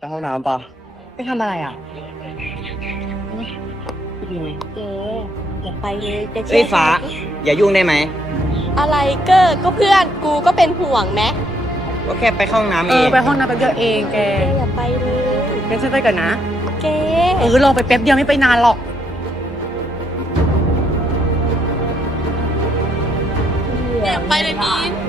ไปห้องน้ำปะไปทำอะไรอะพี่พิมเจ๊อย่าไปเลยจะเอ้ยฟ้า อย่ายุ่งได้ไหม อะไรเกอร์ก็เพื่อนกูก็เป็นห่วงนะก็แค่ไปเข้าห้องน้ำเอเออง ไปห้องน้ำแป๊บเดียวเองแกเจ๊อย่าไปเลยงั้นฉันไปก่อนนะ เจ๊เออลองไปแป๊บเดียวไม่ไปนานหรอก อย่าไปเลยมิน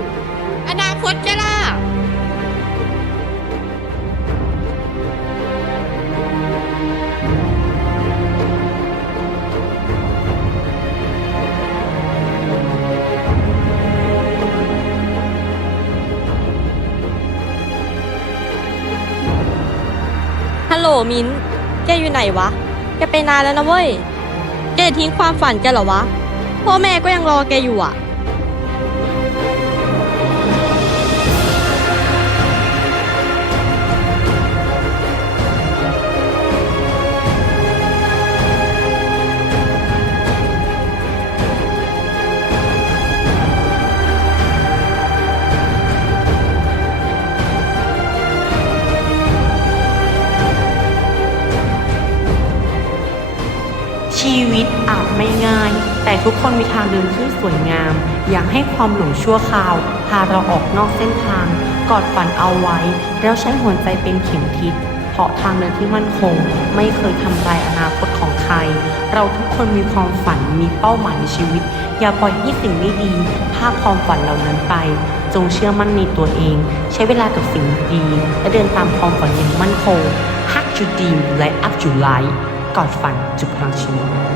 ลโหลมินแกอยู่ไหนวะ แกไปนานแล้วนะเว้ย แกทิ้งความฝันแกเหรอวะ พ่อแม่ก็ยังรอแกอยู่อะ ชีวิตอาจไม่ง่าย แต่ทุกคนมีทางเดินที่สวยงาม อยากให้ความหลงชั่วคราว พาเราออกนอกเส้นทาง กอดฝันเอาไว้ แล้วใช้หัวใจเป็นเข็มทิศเพราะทางเดินที่มั่นคง ไม่เคยทำลายอนาคตของใคร เราทุกคนมีความฝันมีเป้าหมายในชีวิต อย่าปล่อยให้สิ่งไม่ดีพาความฝันเหล่านั้นไป จงเชื่อมั่นในตัวเอง ใช้เวลากับสิ่งดีและเดินตามความฝันอย่างมั่นคงฮักจุดดีมและอัพจุดไลท์กอดฝันจุดพลังชีวิต